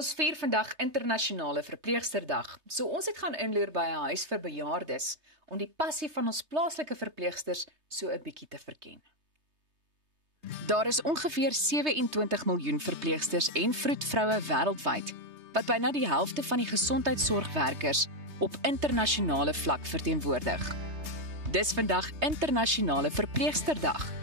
Ons vier vandag internasionale verpleegsterdag. So ons het gaan inloer by 'n huis vir bejaardes om die passie van ons plaaslike verpleegsters so 'n bietjie te verken. Daar is ongeveer 27 miljoen verpleegsters en vroedvroue wêreldwyd, wat byna die helfte van die gesondheidsorgwerkers op internasionale vlak verteenwoordig. Dis vandag internasionale verpleegsterdag.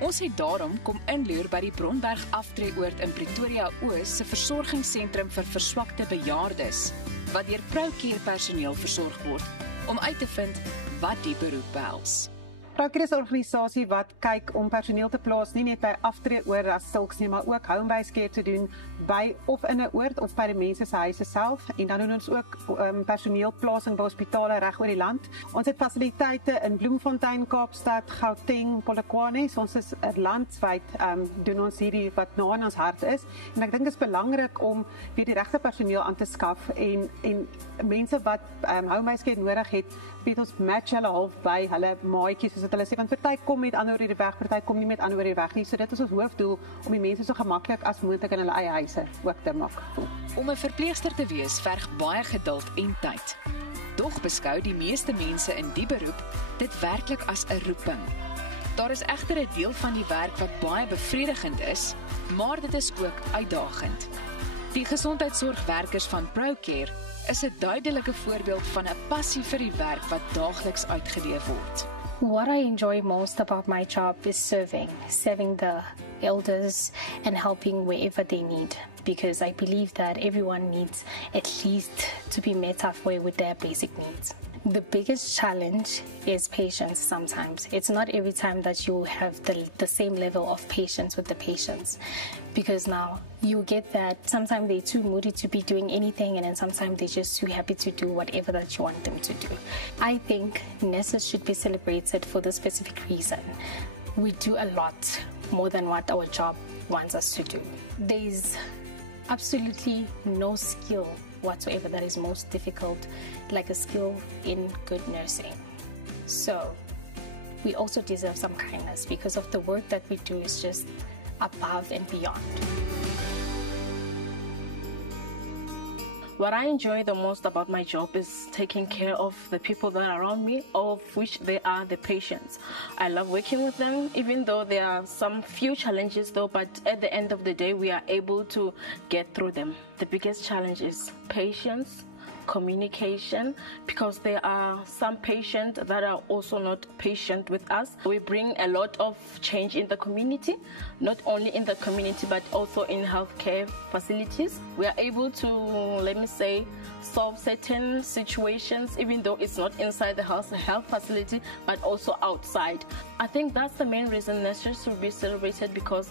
Ons het daarom kom inloer by die Bronberg Aftreeoord in Pretoria Oos se versorgingssentrum vir verswakte bejaardes, wat deur ProCare personeel versorg word, om uit te vind wat die beroep behels. ProCare is 'n organisasie wat kyk om personeel te plaas nie net by aftreeoorde as sulks nie, maar ook home-based care te doen by of in 'n oord of by die mense se huise self, en dan doen ons ook personeelplasing by hospitale reg oor die land. Ons het fasiliteite in Bloemfontein, Kaapstad, Gauteng, Polokwane. So ons is landwyd doen ons hierdie wat na in ons hart is, en ek dink dit is belangrik om weer die regte personeel aan te skaf en mense wat home-based care nodig het, weet ons match hulle half by hulle maatjies, soos hulle sê, want party kom met ander oor die weg, party kom nie met ander oor die weg nie. So dit is ons hoofdoel, om die mense so gemaklik as moontlik in hulle eie huise ook te maak. Om 'n verpleegster te wees verg baie geduld en tyd. Dog beskou die meeste mense in die beroep dit werklik as 'n roeping. Daar is egter 'n deel van die werk wat baie bevredigend is, maar dit is ook uitdagend. Die gesondheidsorgwerkers van ProCare is 'n duidelike voorbeeld van 'n passie vir die werk wat daagliks uitgeleef word. What I enjoy most about my job is serving the elders and helping wherever they need, because I believe that everyone needs at least to be met halfway with their basic needs. The biggest challenge is patience sometimes. It's not every time that you have the same level of patience with the patients, because now you get that sometimes they're too moody to be doing anything, and then sometimes they're just too happy to do whatever that you want them to do. I think nurses should be celebrated for this specific reason. We do a lot more than what our job wants us to do. There's absolutely no skill whatsoever that is most difficult like a skill in good nursing. So we also deserve some kindness, because of the work that we do is just above and beyond. What I enjoy the most about my job is taking care of the people that are around me, of which they are the patients. I love working with them, even though there are some few challenges though, but at the end of the day, we are able to get through them. The biggest challenge is patience, communication, because there are some patients that are also not patient with us. We bring a lot of change in the community, not only in the community but also in healthcare facilities. We are able to, let me say, solve certain situations even though it's not inside the health facility but also outside. I think that's the main reason nurses should be celebrated, because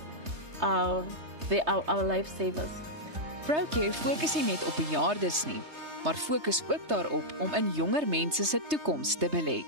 they are our lifesavers. ProCare fokus nie net op bejaardes nie, maar fokus ook daarop om in jonger mense se toekoms te belê.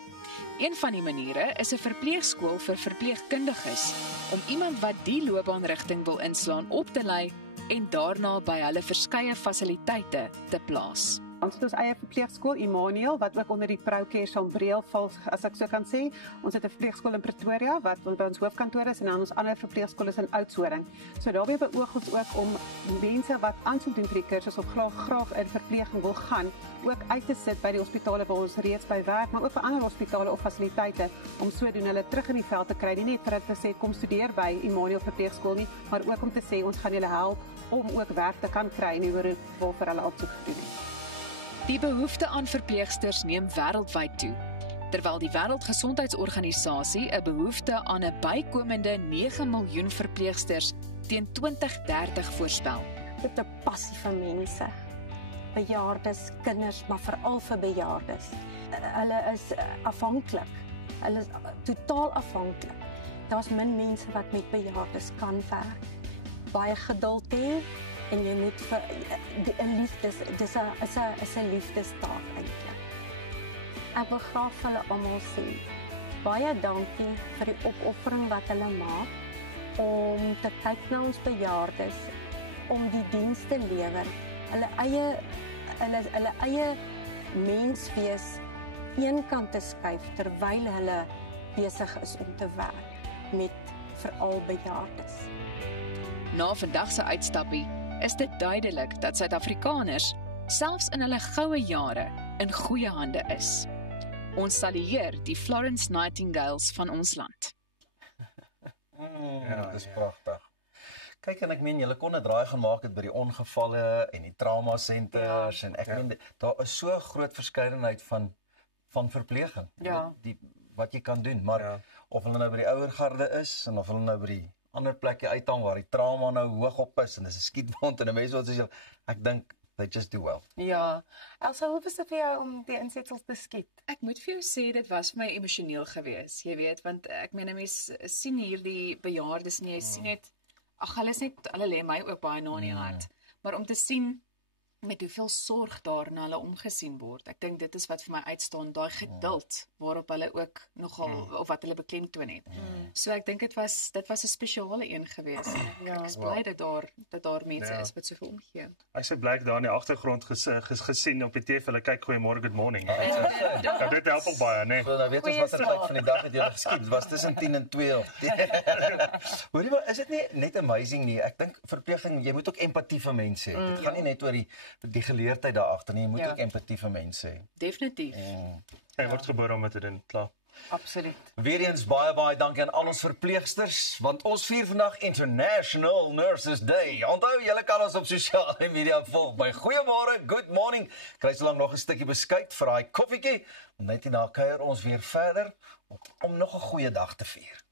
Een van die maniere is 'n verpleegskool vir verpleegkundiges, om iemand wat die loopbaanrigting wil inslaan op te lei en daarna by hulle verskeie fasiliteite te plaas. Ons het ons eie verpleegskool, Immanuel, wat ook onder die ProCare se ombreel val, as ek so kan sê. Ons het 'n verpleegskool in Pretoria wat by ons hoofkantoor is, en dan ons ander verpleegskool is in Oudtshoorn. So daarmee beoog ons ook om mense wat aansoek doen vir die kursus of graag in verpleging wil gaan, ook uit te sit by die hospitale waar ons reeds by werk, maar ook vir ander hospitale of fasiliteite, om sodoende hulle terug in die veld te kry, nie net vir hulle te sê kom studeer by Immanuel verpleegskool nie, maar ook om te sê ons gaan julle help om ook werk te kan kry in die beroep waarvoor hulle aansoek gedoen het. Die behoefte aan verpleegsters neem wêreldwyd toe, terwyl die Wêreldgesondheidsorganisasie 'n behoefte aan 'n bykomende 9 miljoen verpleegsters teen 2030 voorspel. Dit is 'n passie vir mense, bejaardes, kinders, maar veral vir bejaardes. Hulle is afhanklik, hulle is totaal afhanklik. Daar's min mense wat met bejaardes kan werk. Baie geduld hê. En jy moet vir 'n liefdestaak eintlik. Ek wil graag vir hulle almal sê, baie dankie vir die opoffering wat hulle maak om te kyk na ons bejaardes, om die diens te lewer, hulle eie menswees eenkant te skuif terwyl hulle besig is om te werk met veral bejaardes. Na vandag se uitstappie is dit duidelik dat Suid-Afrikaners, selfs in hulle goue jare, in goeie hande is. Ons salieer die Florence Nightingales van ons land. Dit is pragtig. Kyk, en ek meen, julle kon 'n draai gaan maak het by die ongevalle en die trauma centers en ek meen, daar is so 'n groot verskeidenheid van verpleging. Wat jy kan doen, maar of hulle nou by die ouer garde is en of hulle nou by die ander plekke uithang waar die trauma nou hoog op is en dis 'n skietwond en 'n mens wat sê, ek dink they just do well. Ja. Elsa, hoe was dit vir jou om die insetsels te skiet? Ek moet vir jou sê, dit was vir my emosioneel geweest, jy weet, want ek meen 'n mens sien hier die bejaardes en jy sien net, hulle lê my ook baie na in die hart, maar om te sien met hoeveel sorg daarna hulle omgesien word. Ek dink dit is wat vir my uitstaan, daai geduld waarop hulle ook nogal of wat hulle beklemtoon het. So ek dink dit was 'n spesiale een geweest. Ek is bly dat daar mense is wat soveel omgee. Ek sê blyk daar in die agtergrond gesien op die TV, hulle kyk goeie môre, good morning. Ja, dit help ook baie, né? So nou weet ons watter tyd van die dag het julle geskiet. Dit was tussen 10 en 2 of. Hoorie maar, is dit nie net amazing nie? Ek dink verpleging, jy moet ook empatie vir mense hê. Dit gaan nie net oor die geleerdheid daar agter nie, jy moet ook empatie vir mense hê. Definitief. Hy word gebore om dit te doen, klaar. Absoluut. Weereens baie dankie aan al ons verpleegsters, want ons vier vandag International Nurses Day. Onthou, julle kan ons op sosiale media volg by Goeiemôre, Good Morning. Kry so lank nog 'n stukkie beskuit vir daai koffietjie, en net hierna kuier ons weer verder om nog 'n goeie dag te vier.